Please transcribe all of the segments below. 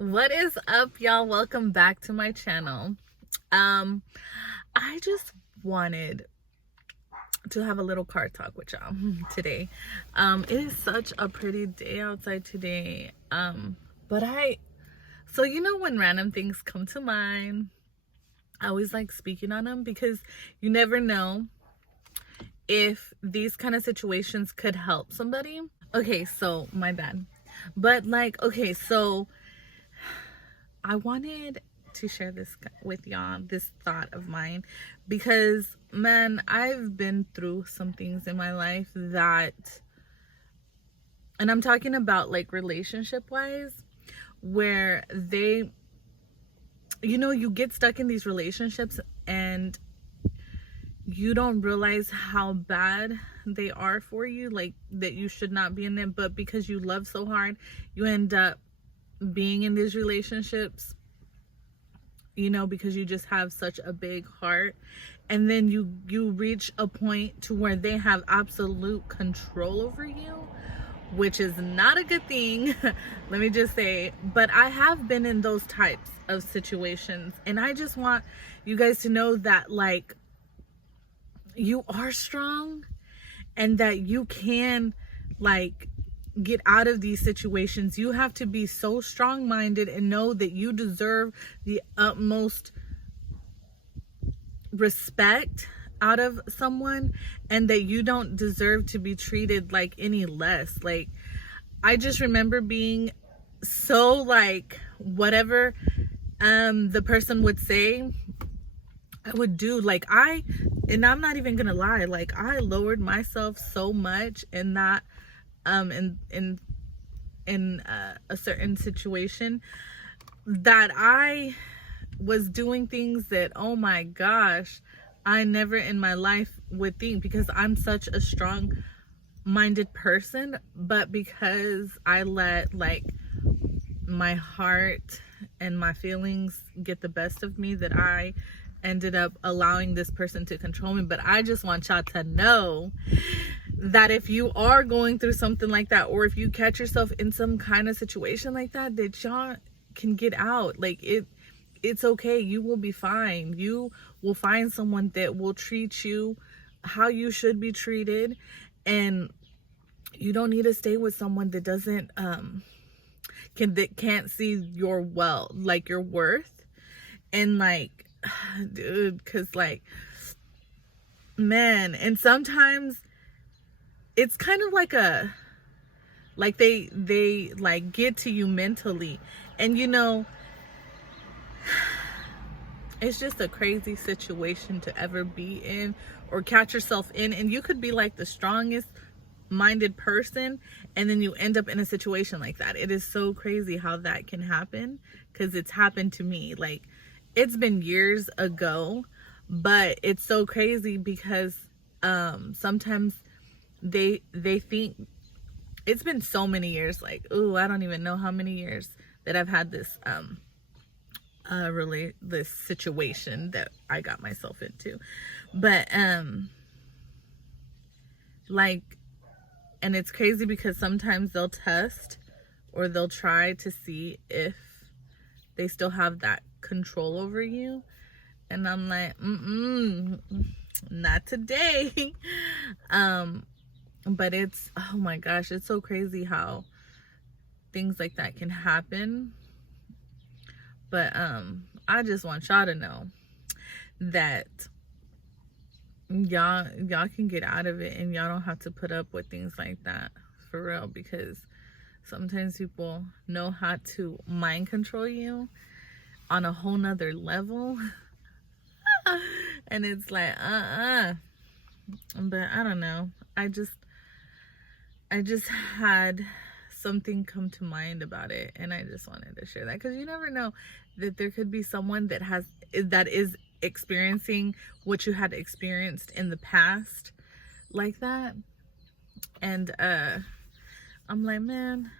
What is up, y'all? Welcome back to my channel. I just wanted to have a little car talk with y'all today. It is such a pretty day outside today. So you know when random things come to mind, I always like speaking on them because you never know if these kind of situations could help somebody. Okay, so my bad. But okay, so I wanted to share this with y'all, this thought of mine, because man, I've been through some things in my life and I'm talking about like relationship wise, where you get stuck in these relationships and you don't realize how bad they are for you, like that you should not be in them, but because you love so hard, you end up being in these relationships, because you just have such a big heart, and then you reach a point to where they have absolute control over you, which is not a good thing. Let me just say, but I have been in those types of situations, and I just want you guys to know that like you are strong and that you can like get out of these situations. You have to be so strong-minded and know that you deserve the utmost respect out of someone, and that you don't deserve to be treated like any less. Like, I just remember being so like whatever the person would say, I would do. And I'm not even gonna lie, like I lowered myself so much in that in a certain situation, that I was doing things that, oh my gosh, I never in my life would think, because I'm such a strong minded person, but because I let like my heart and my feelings get the best of me, that I ended up allowing this person to control me. But I just want y'all to know that if you are going through something like that, or if you catch yourself in some kind of situation like that, that y'all can get out. Like it's okay. You will be fine. You will find someone that will treat you how you should be treated, and you don't need to stay with someone that doesn't that can't see your your worth. And like, dude, because like, man, and sometimes it's kind of like they like get to you mentally, and it's just a crazy situation to ever be in or catch yourself in. And you could be like the strongest minded person, and then you end up in a situation like that. It is so crazy how that can happen, because it's happened to me. Like, it's been years ago, but it's so crazy because sometimes they think, it's been so many years, like, ooh, I don't even know how many years that I've had this this situation that I got myself into. But like, and it's crazy because sometimes they'll test, or they'll try to see if they still have that control over you, and I'm like, not today. But it's, oh my gosh, it's so crazy how things like that can happen. But I just want y'all to know that y'all can get out of it, and y'all don't have to put up with things like that, for real, because sometimes people know how to mind control you on a whole nother level. And it's like, but I don't know, I just had something come to mind about it, and I just wanted to share that, because you never know that there could be someone that is experiencing what you had experienced in the past like that. And I'm like, man,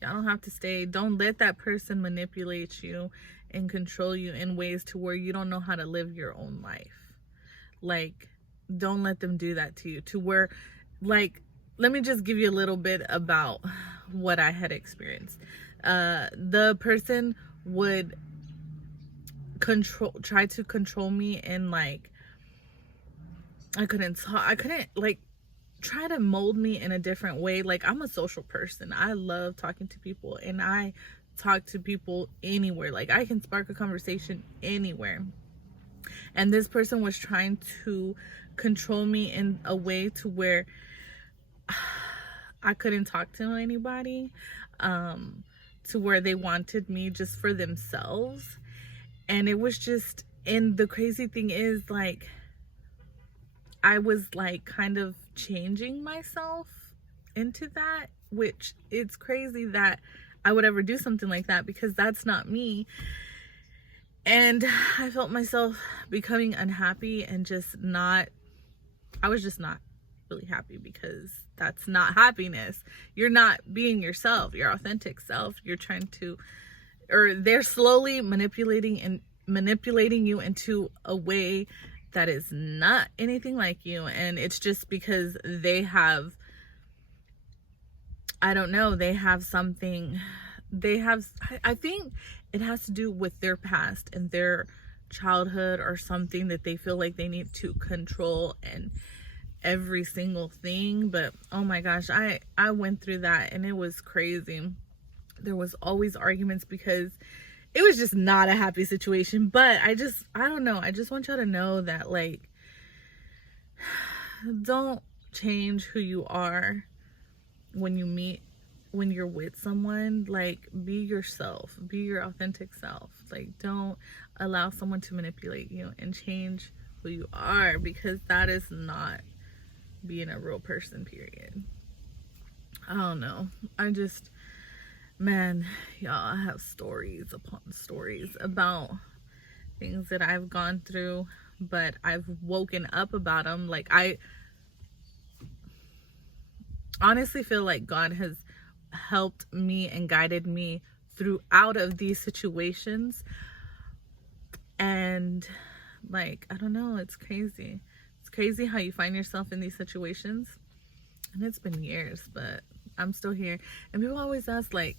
y'all don't have to stay. Don't let that person manipulate you and control you in ways to where you don't know how to live your own life. Like, don't let them do that to you, to where, like, let me just give you a little bit about what I had experienced. The person would try to control me, and like I couldn't talk, I couldn't like try to mold me in a different way. Like, I'm a social person. I love talking to people, and I talk to people anywhere. Like, I can spark a conversation anywhere. And this person was trying to control me in a way to where I couldn't talk to anybody, to where they wanted me just for themselves. And it was just, and the crazy thing is, like, I was like kind of changing myself into that, which it's crazy that I would ever do something like that, because that's not me. And I felt myself becoming unhappy and just not, I was just not really happy, because that's not happiness. You're not being yourself, your authentic self. You're trying to, or they're slowly manipulating you into a way that is not anything like you. And it's just because they have, I don't know, they have something, I think it has to do with their past and their childhood or something, that they feel like they need to control and every single thing. But oh my gosh, I went through that, and it was crazy. There was always arguments because it was just not a happy situation. But I don't know, I just want y'all to know that, like, don't change who you are when you're with someone. Like, be yourself, be your authentic self. Like, don't allow someone to manipulate you and change who you are, because that is not being a real person, period. I don't know, man, y'all, I have stories upon stories about things that I've gone through, but I've woken up about them. Like, I honestly feel like God has helped me and guided me throughout of these situations. And like, I don't know, it's crazy. It's crazy how you find yourself in these situations. And it's been years, but I'm still here. And people always ask, like,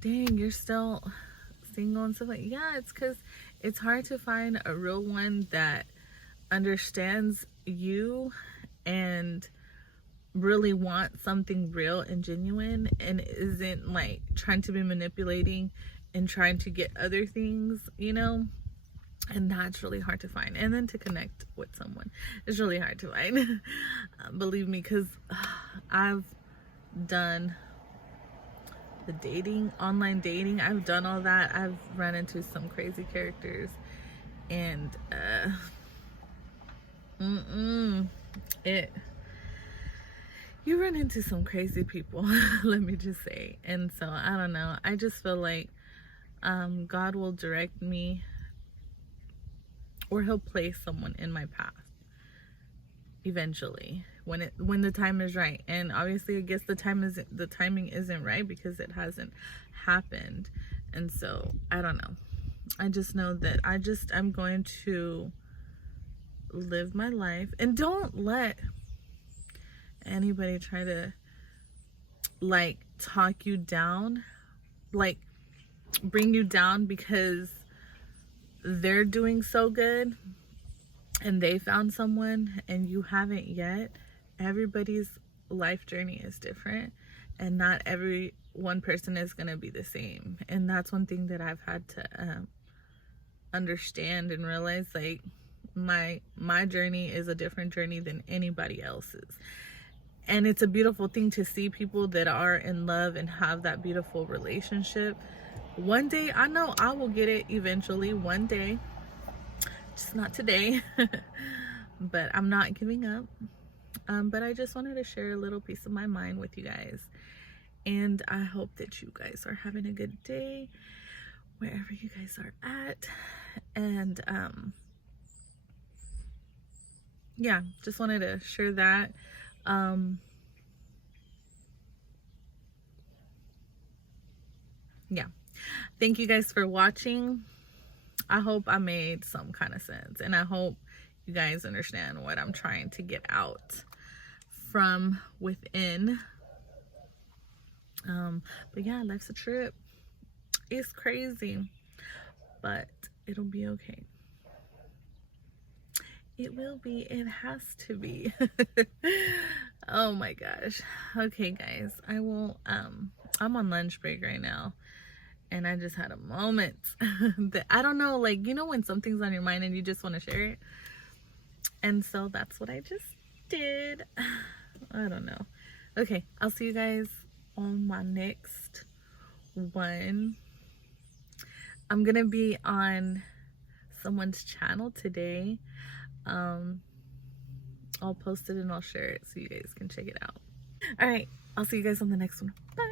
dang, you're still single and stuff. Like, yeah, it's because it's hard to find a real one that understands you and really want something real and genuine, and isn't like trying to be manipulating and trying to get other things, you know. And that's really hard to find. And then to connect with someone is really hard to find. Believe me, because I've done the dating, online dating, I've done all that. I've run into some crazy characters, and you run into some crazy people, let me just say. And so I don't know, I just feel like God will direct me, or he'll place someone in my path eventually, when the time is right. And obviously, I guess the timing isn't right, because it hasn't happened. And so I don't know, I just know that I'm going to live my life, and don't let anybody try to like talk you down, like bring you down because they're doing so good and they found someone and you haven't yet. Everybody's life journey is different, and not every one person is going to be the same. And that's one thing that I've had to understand and realize. Like, my journey is a different journey than anybody else's. And it's a beautiful thing to see people that are in love and have that beautiful relationship. One day, I know I will get it eventually, one day, just not today. But I'm not giving up. But I just wanted to share a little piece of my mind with you guys. And I hope that you guys are having a good day wherever you guys are at. And yeah, just wanted to share that. Yeah, thank you guys for watching. I hope I made some kind of sense, and I hope you guys understand what I'm trying to get out from within. But yeah, life's a trip. It's crazy, but it'll be okay. It will be. It has to be. Oh my gosh. Okay, guys. I'm on lunch break right now, and I just had a moment that I don't know, like, you know, when something's on your mind and you just want to share it. And so that's what I just did. I don't know. Okay, I'll see you guys on my next one. I'm gonna be on someone's channel today. I'll post it and I'll share it so you guys can check it out. All right, I'll see you guys on the next one. Bye.